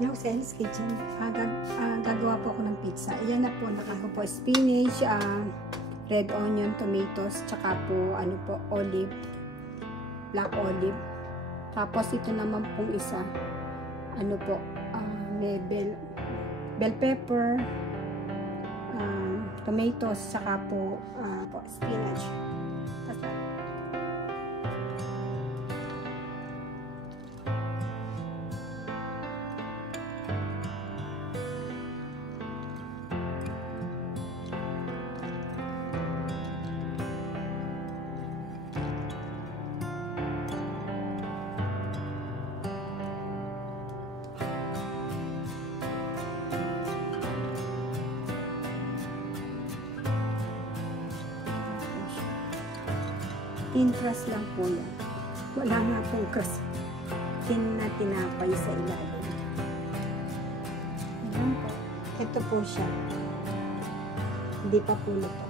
Yung sa Elle's Kitchen, gagawa po ako ng pizza. Ayan na po, nakako po spinach, red onion, tomatoes, tsaka po, ano po, olive, black olive. Tapos ito naman pong isa, ano po, may bell pepper, tomatoes, tsaka po, spinach. Thin crust lang po yan. Wala nga pong crust. Thin na tinapay sa ilalim. Ayan po. Ito po siya. Hindi pa po luto.